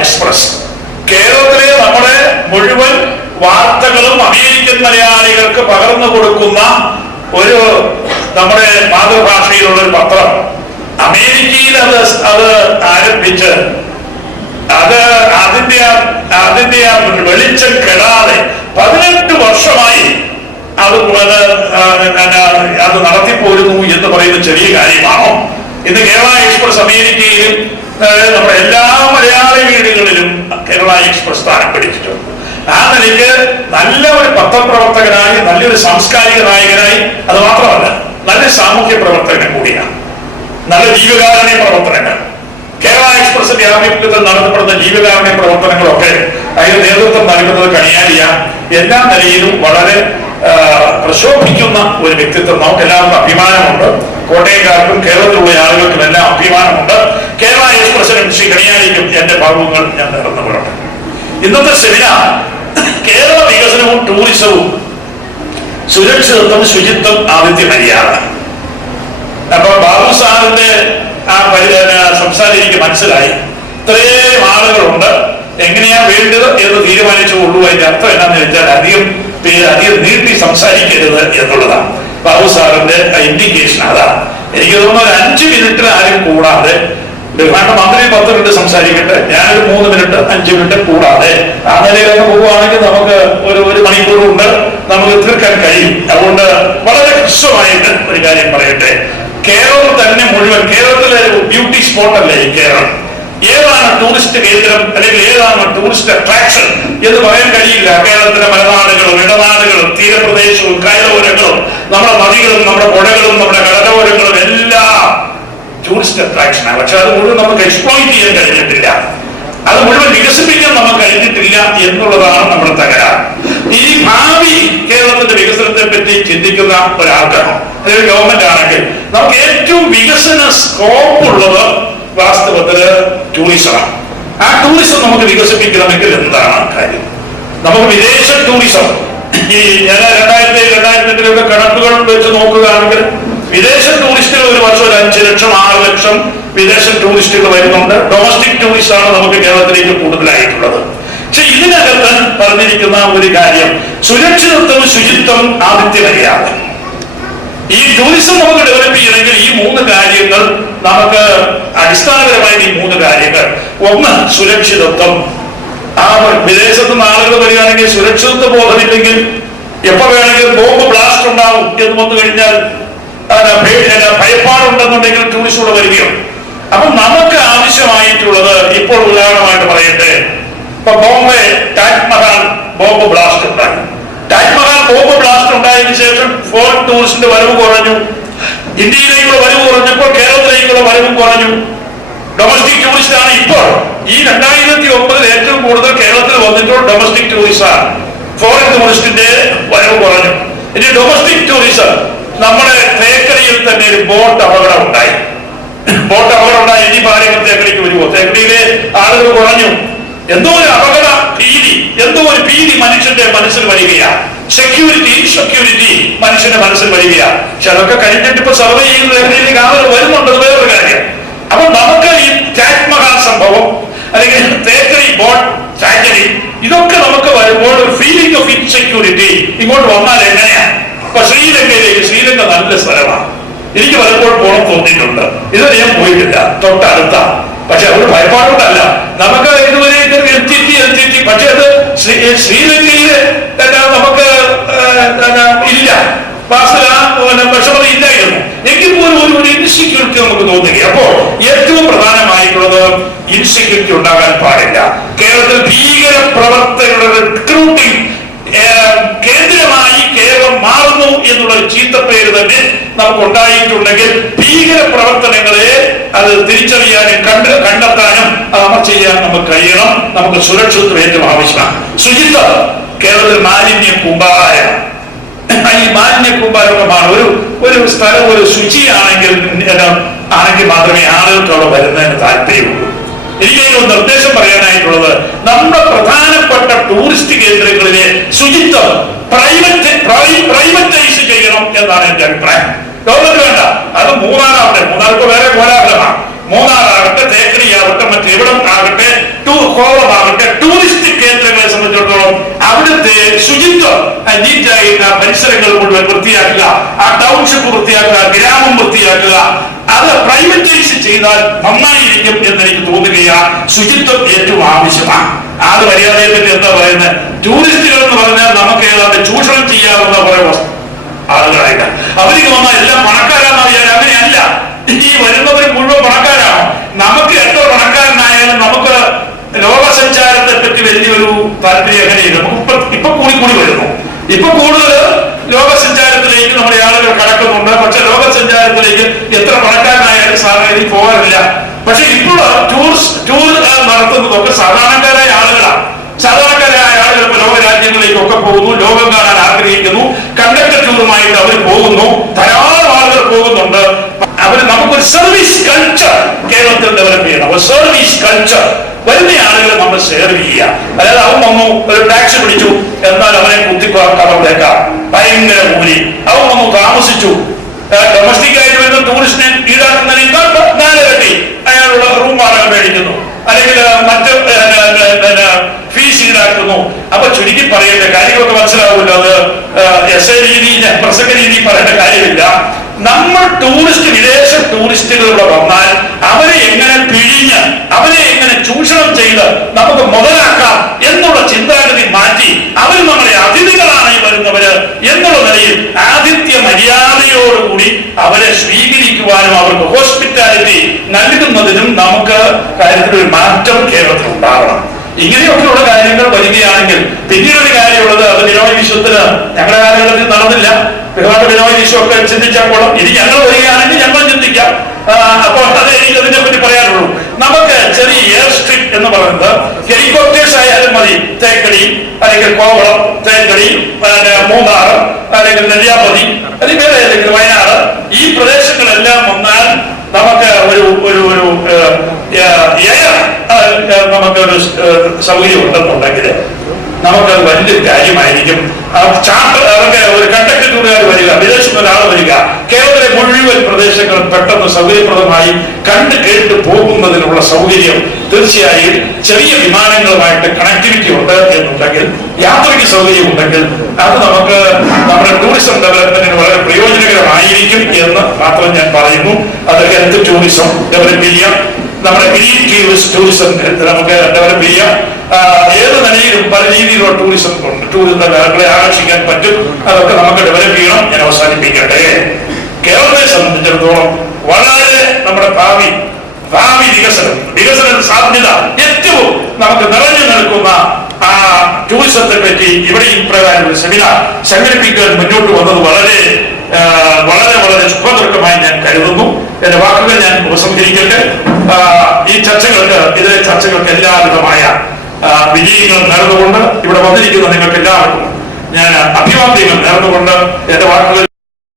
Express. കേരളത്തിലെ നമ്മുടെ മുഴുവൻ വാർത്തകളും അമേരിക്കൻ മലയാളികൾക്ക് പകർന്നു കൊടുക്കുന്ന ഒരു നമ്മുടെ മാതൃഭാഷയിലുള്ള ഒരു പത്രം അമേരിക്കയിൽ അത് ആരംഭിച്ച് അതിന്റെ വെളിച്ചം കെടാതെ 18 വർഷമായി അത് നടത്തിപ്പോരുന്നു എന്ന് പറയുന്ന ചെറിയ കാര്യമാണോ? ഇന്ന് കേരള എക്സ്പ്രസ് അമേരിക്കയിലും നമ്മുടെ എല്ലാ മലയാളി വീടുകളിലും കേരള എക്സ്പ്രസ് സ്ഥാനം പിടിച്ചിട്ടുണ്ട്. ആ നിലയ്ക്ക് നല്ല ഒരു പത്രപ്രവർത്തകനായി, നല്ലൊരു സാംസ്കാരിക നായകനായി, അത് മാത്രമല്ല നല്ല സാമൂഹ്യ പ്രവർത്തകൻ കൂടിയാണ്. നല്ല ജീവകാരുണ്യ പ്രവർത്തനങ്ങൾ, കേരള എക്സ്പ്രസിന്റെ ആഭിമുഖ്യത്തിൽ നടത്തപ്പെടുന്ന ജീവകാരുണ്യ പ്രവർത്തനങ്ങളൊക്കെ അതിന് നേതൃത്വം നൽകുന്നത് കണിയാലിയ. എല്ലാ നിലയിലും വളരെ പ്രശോഭിക്കുന്ന ഒരു വ്യക്തിത്വം. നമുക്ക് എല്ലാവർക്കും അഭിമാനമുണ്ട്. കോട്ടയംകാർക്കും കേരളത്തിലുള്ള ആളുകൾക്കും എല്ലാം അഭിമാനമുണ്ട്. കേരള എക്സ്പ്രസിനും ശ്രീ കണിയാലിക്കും എന്റെ ഭാവങ്ങൾ ഞാൻ നേർന്നു കൊള്ളട്ടെ. ഇന്നത്തെ സെമിനാർ കേരള വികസനവും ടൂറിസവും, സുരക്ഷിതത്വം, ശുചിത്വം, ആതിഥ്യ മര്യാദ. അപ്പൊ ബാബു സാറിന്റെ ആ സംസാരം എനിക്ക് മനസ്സിലായി. ഇത്രയും ആളുകളുണ്ട്, എങ്ങനെയാ വേണ്ടത് എന്ന് തീരുമാനിച്ചുകൊള്ളൂ. അതിന്റെ അർത്ഥം എന്താണെന്ന് വെച്ചാൽ അധികം നീട്ടി സംസാരിക്കരുത് എന്നുള്ളതാണ് ബാബു സാറിന്റെ ഇൻഡിക്കേഷൻ. അതാണ് എനിക്ക് തോന്നുന്നു. ഒരു 5 മിനിറ്റിൽ ആരും കൂടാതെ, കാരണം മന്ത്രി 10 മിനിറ്റ് സംസാരിക്കട്ടെ, ഞാനൊരു 3 മിനിറ്റ് 5 മിനിറ്റ് കൂടാതെ ആ നിലയിലൊക്കെ പോവുകയാണെങ്കിൽ നമുക്ക് ഒരു മണിക്കൂർ കൊണ്ട് നമുക്ക് തീർക്കാൻ കഴിയും. അതുകൊണ്ട് വളരെ ഹ്രസ്വമായിട്ട് ഒരു കാര്യം പറയട്ടെ. കേരളം തന്നെ മുഴുവൻ, കേരളത്തിലെ ഒരു ബ്യൂട്ടി സ്പോട്ട് അല്ലേ ഈ കേരളം. ഏതാണ് ടൂറിസ്റ്റ് കേന്ദ്രം അല്ലെങ്കിൽ ഏതാണ് ടൂറിസ്റ്റ് അട്രാക്ഷൻ എന്ന് പറയാൻ കഴിയില്ല. കേരളത്തിലെ മലനാടുകളും ഇടനാടുകളും തീരപ്രദേശവും കയലോരങ്ങളും നമ്മുടെ നദികളും നമ്മുടെ പുഴകളും നമ്മുടെ കടലോരങ്ങളും എല്ലാം ടൂറിസ്റ്റ് അട്രാക്ഷനാണ്. പക്ഷെ അത് മുഴുവൻ നമുക്ക് എക്സ്പ്ലോയിറ്റ് ചെയ്യാൻ കഴിഞ്ഞിട്ടില്ല, അത് മുഴുവൻ വികസിപ്പിക്കാൻ നമുക്ക് കഴിഞ്ഞിട്ടില്ല എന്നുള്ളതാണ് നമ്മുടെ തകരാറ്. ഈ ഭാവി കേരളത്തിന്റെ വികസനത്തെ പറ്റി ചിന്തിക്കുന്ന ഒരാൾക്കാണ് അതൊരു ഗവൺമെന്റ് ആണെങ്കിൽ നമുക്ക് ഏറ്റവും വികസന സ്കോപ്പ് ഉള്ളത് വാസ്തവത്തില് ടൂറിസമാണ്. ആ ടൂറിസം നമുക്ക് വികസിപ്പിക്കണമെങ്കിൽ എന്താണ് കാര്യം? നമുക്ക് വിദേശ ടൂറിസം, ഈ 2008 കണക്കുകൾ വെച്ച് നോക്കുകയാണെങ്കിൽ വിദേശ ടൂറിസ്റ്റുകൾ ഒരു വർഷം 5 ലക്ഷം 6 ലക്ഷം വിദേശ ടൂറിസ്റ്റുകൾ വരുന്നുണ്ട്. ഡൊമസ്റ്റിക് ടൂറിസ്റ്റ് ആണ് നമുക്ക് കേരളത്തിലേക്ക് കൂടുതലായിട്ടുള്ളത്. പക്ഷെ ഇതിനകത്ത് പറഞ്ഞിരിക്കുന്ന ഒരു കാര്യം സുരക്ഷിതത്വം, ശുചിത്വം, ആതിഥ്യ മര്യാദ. ഈ ടൂറിസം നമുക്ക് ഡെവലപ്പ് ചെയ്യണമെങ്കിൽ ഈ 3 കാര്യങ്ങൾ നമുക്ക് അടിസ്ഥാനപരമായ ഈ 3 കാര്യങ്ങൾ. ഒന്ന് സുരക്ഷിതത്വം. ആ വിദേശത്ത് നിന്ന് ആളുകൾ വരികയാണെങ്കിൽ സുരക്ഷിതത്വ ബോധമില്ലെങ്കിൽ എപ്പോ വേണമെങ്കിലും ബോംബ് ബ്ലാസ്റ്റ് ഉണ്ടാവും എന്ന് വന്നു കഴിഞ്ഞാൽ ഭയപ്പാടുണ്ടെന്നുണ്ടെങ്കിൽ ടൂറിസ്റ്റ് വരികയോ. അപ്പൊ നമുക്ക് ആവശ്യമായിട്ടുള്ളത്, ഇപ്പോൾ ഉദാഹരണമായിട്ട് പറയട്ടെ, ഇപ്പൊ ബോംബെ താജ്മഹൽ ബോംബ് ബ്ലാസ്റ്റ് ഉണ്ടായി. താജ്മഹൽ ബോംബ് ബ്ലാസ്റ്റ് ഉണ്ടായതിനു ശേഷം ഫോറിൻ ടൂറിസ്റ്റിന്റെ വരവ് കുറഞ്ഞു. ഇന്ത്യയിലേക്കുള്ള വരവ് കുറഞ്ഞപ്പോൾ കേരളത്തിലേക്കുള്ള വരവും കുറഞ്ഞു. ഡൊമസ്റ്റിക് ടൂറിസ്റ്റ് ആണ് ഇപ്പോൾ ഈ 2009 ഏറ്റവും കൂടുതൽ കേരളത്തിൽ വന്നിട്ടുള്ള ഡൊമസ്റ്റിക് ടൂറിസ്റ്റ് ആണ്. ഫോറിൻ ടൂറിസ്റ്റിന്റെ വരവ് കുറഞ്ഞു. ഇനി ഡൊമസ്റ്റിക് ടൂറിസം, നമ്മുടെ തേക്കടിയിൽ തന്നെ ഒരു ബോട്ട് അപകടം ഉണ്ടായി. ഇനി പാലക്കാട് തേക്കടിക്ക് വരുമോ? തേക്കടിയിലെ ആളുകൾ കുറഞ്ഞു. എന്തോ ഒരു അപകട ഭീതി, എന്തോ ഒരു ഭീതി മനുഷ്യന്റെ മനസ്സിൽ വരികയാണ്. സെക്യൂരിറ്റി, ഇൻസെക്യൂരിറ്റി മനുഷ്യന്റെ മനസ്സിൽ വരികയാണ്. പക്ഷെ അതൊക്കെ കഴിഞ്ഞിട്ട് ഇപ്പൊ സർവേ ചെയ്യുന്ന ആളുകൾ വരുന്നുണ്ട്, വേറൊരു കാര്യം. അപ്പൊ നമുക്ക് ഈ താജ്മഹൽ സംഭവം അല്ലെങ്കിൽ തേക്കടി ബോട്ട് ട്രാജഡി ഇതൊക്കെ നമുക്ക് വരുമ്പോൾ ഒരു ഫീലിംഗ് ഓഫ് ഇൻസെക്യൂരിറ്റി ഇങ്ങോട്ട് വന്നാൽ എങ്ങനെയാണ്? അപ്പൊ ശ്രീലങ്ക നല്ല സ്ഥലമാണ്. എനിക്ക് പലപ്പോഴും പോകണം തോന്നിയിട്ടുണ്ട്. ഇതുവരെ ഞാൻ പോയിട്ടില്ല, തൊട്ടടുത്ത. പക്ഷെ അവർ ഭയപ്പാടുകൊണ്ടല്ല, നമുക്ക് ഇതുവരെ എത്തി. പക്ഷെ അത് ശ്രീലങ്കയിൽ നമുക്ക് ഇല്ല, വിഷമത ഇല്ലായിരുന്നു. എങ്കിൽ പോലും ഒരു ഇൻസെക്യൂരിറ്റി നമുക്ക് തോന്നുകയാണ്. അപ്പോ ഏറ്റവും പ്രധാനമായിട്ടുള്ളത് ഇൻസെക്യൂരിറ്റി ഉണ്ടാകാൻ പാടില്ല. കേരളത്തിൽ ഭീകര പ്രവർത്തകരുടെ റിക്രൂട്ടിംഗ് കേന്ദ്രമായി കേരളം മാറുന്നു എന്നുള്ള ചീത്തപ്പേര് തന്നെ നമുക്ക് ഉണ്ടായിട്ടുണ്ടെങ്കിൽ ഭീകര പ്രവർത്തനങ്ങളെ അത് തിരിച്ചറിയാനും കണ്ടെത്താനും അത് ചെയ്യാൻ നമുക്ക് കഴിയണം. നമുക്ക് സുരക്ഷിതത്വം ഏറ്റവും ആവശ്യമാണ്. ശുചിത്വം. കേരളത്തിൽ മാലിന്യ കൂമ്പാരം, ഈ മാലിന്യ കൂമ്പാരമാണ്. ഒരു സ്ഥലം ഒരു ശുചിയാണെങ്കിൽ മാത്രമേ ആളുകൾക്ക് അവിടെ വരുന്നതിന് താല്പര്യമുള്ളൂ. എനിക്കൊരു നിർദ്ദേശം പറയാനായിട്ടുള്ളത്, നമ്മുടെ പ്രധാനപ്പെട്ട ടൂറിസ്റ്റ് കേന്ദ്രങ്ങളിലെ ശുചിത്വം പ്രൈവറ്റൈസ് ചെയ്യണം എന്നാണ് എന്റെ അഭിപ്രായം. ഗവൺമെന്റ് വേണ്ട, അത് മൂന്നാറാവട്ടെ. മൂന്നാർക്ക് വേറെ കോലാഹലമാണ്. മൂന്നാറാകട്ടെ, തേക്കടിയാകട്ടെ, മറ്റെവിടം ആകട്ടെ, കോവളമാകട്ടെ, ടൂറിസ്റ്റ് കേന്ദ്രങ്ങളെ സംബന്ധിച്ചിടത്തോളം അവിടുത്തെ ശുചിത്വം നീറ്റായി പരിസരങ്ങൾ മുഴുവൻ വൃത്തിയാക്കുക, ആ ടൗൺഷിപ്പ് വൃത്തിയാക്കുക, ഗ്രാമം വൃത്തിയാക്കുക. അത് പ്രൈവറ്റൈസ് ചെയ്താൽ നന്നായിരിക്കും എന്നെനിക്ക് തോന്നുകയാണ്. ശുചിത്വം ഏറ്റവും ആവശ്യമാണ്. അത് മര്യാദയെ പറ്റി എന്താ പറയുന്നത്? ടൂറിസ്റ്റുകൾ എന്ന് പറഞ്ഞാൽ നമുക്ക് ഏതാണ്ട് ചൂഷണം ചെയ്യാവുന്ന കുറെ ആളുകളായിട്ട് അവർക്ക് വന്നാൽ എല്ലാം പണക്കാരാണെന്ന് അറിയാൻ. അങ്ങനെയല്ല. ഈ വരുന്നവർ മുഴുവൻ പണക്കാരാണോ? നമുക്ക് എത്ര പണക്കാരനായാലും നമുക്ക് ലോകസഞ്ചാരത്തെ പറ്റി വലിയൊരു താല്പര്യം എങ്ങനെയില്ല. ഇപ്പൊ കൂടി വരുന്നു. ഇപ്പൊ കൂടുതൽ ലോകസഞ്ചാരത്തിലേക്ക് നമ്മുടെ ആളുകൾ കടക്കുന്നുണ്ട്. പക്ഷെ ലോകസഞ്ചാരത്തിലേക്ക് എത്ര പണക്കാരനായാലും സാധാരണ പോകാറില്ല. പക്ഷെ ഇപ്പോൾ ടൂർ നടത്തുന്നതൊക്കെ സാധാരണക്കാരായ ആളുകളാണ്. സാധാരണക്കാരായ ആളുകൾ ഇപ്പൊ ലോക രാജ്യങ്ങളിലേക്കൊക്കെ പോകുന്നു, ലോകം കാണാൻ ആഗ്രഹിക്കുന്നു. കണ്ടക്ടർ ടൂറുമായിട്ട് അവർ പോകുന്നു. ധാരാളം ആളുകൾ പോകുന്നുണ്ട്. അവര് നമുക്കൊരു സർവീസ് കൾച്ചർ കേരളത്തിൽ ഡെവലപ്പ് ചെയ്യണം. ഒരു സർവീസ് കൾച്ചർ. വരുന്ന ആളുകളെ നമ്മൾ സേർവ് ചെയ്യുക. അതായത് അവൻ വന്നു ഒരു ടാക്സി പിടിച്ചു, എന്നാൽ അവനെ കവർന്നേക്കാം, ഭയങ്കര കൂലി. അവൻ വന്നു താമസിച്ചു, ഡൊമസ്റ്റിക് ആയിട്ട് വരുന്ന ടൂറിസ്റ്റിനെ ഈടാക്കുന്നതിനേക്കാൾ 4 ഇരട്ടി അയാളുള്ള റൂം വാടക മേടിക്കുന്നു, അല്ലെങ്കിൽ മറ്റ് ഫീസ് ഈടാക്കുന്നു. അപ്പൊ ചുരുക്കി പറയേണ്ട കാര്യങ്ങളൊക്കെ മനസ്സിലാവുമല്ലോ. അത് എസ് എ രീതി, പ്രസംഗ രീതി പറയേണ്ട കാര്യമില്ല. നമ്മൾ വിദേശ ടൂറിസ്റ്റുകളിലൂടെ വന്നാൽ അവരെ എങ്ങനെ പിഴിഞ്ഞ്, അവരെ എങ്ങനെ ചൂഷണം ചെയ്ത് നമുക്ക് മുതലാക്കാം എന്നുള്ള ചിന്താഗതി മാറ്റി അവർ നമ്മളെ അതിഥികളാണ് വരുന്നവര് എന്നുള്ള നിലയിൽ ആതിഥ്യ മര്യാദയോടുകൂടി അവരെ സ്വീകരിക്കുവാനും അവർക്ക് ഹോസ്പിറ്റാലിറ്റി നൽകുന്നതിനും നമുക്ക് കാര്യത്തിലൊരു മാറ്റം കേരളത്തിൽ ഉണ്ടാവണം. ഇങ്ങനെയൊക്കെയുള്ള കാര്യങ്ങൾ വരികയാണെങ്കിൽ പിന്നീടൊരു കാര്യമുള്ളത്, അത് ബിനോയ് വിശ്വത്തിന് ഞങ്ങളുടെ കാലഘട്ടത്തിൽ നടന്നില്ല. ഒരുപാട് ബിനോയ് വിശ്വമൊക്കെ ചിന്തിച്ചാൽ പോലും ഇനി ഞങ്ങൾ വരികയാണെങ്കിൽ ഞങ്ങൾ ചിന്തിക്കാം. അപ്പോൾ അത് എനിക്ക് അതിനെ പറ്റി പറയാനുള്ളൂ. നമുക്ക് ചെറിയ എയർ സ്ട്രിപ്പ് എന്ന് പറയുന്നത് ഹെലികോപ്റ്റേഴ്സ് ആയാലും മതി. തേക്കടി അല്ലെങ്കിൽ കോവളം, തേക്കടി, മൂന്നാറ്, അല്ലെങ്കിൽ നെല്ലിയാമ്പതി, അല്ലെങ്കിൽ വേറെ ഏതെങ്കിലും വയനാട്, ഈ പ്രദേശങ്ങളെല്ലാം വന്നാൽ നമുക്ക് ഒരു നമുക്കൊരു സൗകര്യം ഉണ്ടെന്നുണ്ടെങ്കിൽ നമുക്കത് വലിയൊരു കാര്യമായിരിക്കും. അവർക്ക് ഒരു കണ്ടക്ടർ ടൂറുകാർ വരിക, വിദേശത്ത് ഒരാൾ വരിക, കേരളത്തിലെ മുഴുവൻ പ്രദേശങ്ങളും പെട്ടെന്ന് സൗകര്യപ്രദമായി കണ്ടു കേട്ട് പോകുന്നതിനുള്ള സൗകര്യം തീർച്ചയായും ചെറിയ വിമാനങ്ങളുമായിട്ട് കണക്ടിവിറ്റി ഉണ്ട് എന്നുണ്ടെങ്കിൽ, യാത്രയ്ക്ക് സൗകര്യം ഉണ്ടെങ്കിൽ അത് നമുക്ക് നമ്മുടെ ടൂറിസം ഡെവലപ്മെന്റിന് വളരെ പ്രയോജനകരമായിരിക്കും എന്ന് മാത്രം ഞാൻ പറയുന്നു. അത് ഹെൽത്ത് ടൂറിസം ഡെവലപ്പ് ചെയ്യാം, നമ്മുടെ ഗ്രീൻ ടൂറിസം നമുക്ക് ഡെവലപ്പ് ചെയ്യാം. ഏത് നിലയിലും പല രീതിയിലുള്ള ടൂറിസം ഉണ്ട്. ടൂറിസം ആളുകളെ ആകർഷിക്കാൻ പറ്റും. അതൊക്കെ നമുക്ക് ഡെവലപ്പ് ചെയ്യണം. ഞാൻ അവസാനിപ്പിക്കട്ടെ. കേരളത്തെ സംബന്ധിച്ചിടത്തോളം വളരെ നമ്മുടെ ഭാവി വികസന സാധ്യത ഏറ്റവും നമുക്ക് നിറഞ്ഞു നിൽക്കുന്ന ആ ടൂറിസത്തെ പറ്റി ഇവിടെ ഇപ്രകാരം ഒരു സെമിനാർ സംഘടിപ്പിക്കാൻ മുന്നോട്ട് വന്നത് വളരെ വളരെ ശുഭതർക്കമായി ഞാൻ കരുതുന്നു. എന്റെ വാക്കുകൾ ഞാൻ ഉപസംഹരിക്കട്ടെ. ഇതിലെ ചർച്ചകൾക്ക് എല്ലാവിധമായ വിജയങ്ങൾ നേർന്നുകൊണ്ട് ഇവിടെ വന്നിരിക്കുന്ന നിങ്ങൾക്ക് എല്ലാവർക്കും ഞാൻ അഭിവാദ്യങ്ങൾ നേർന്നുകൊണ്ട് എന്റെ വാക്കുകൾ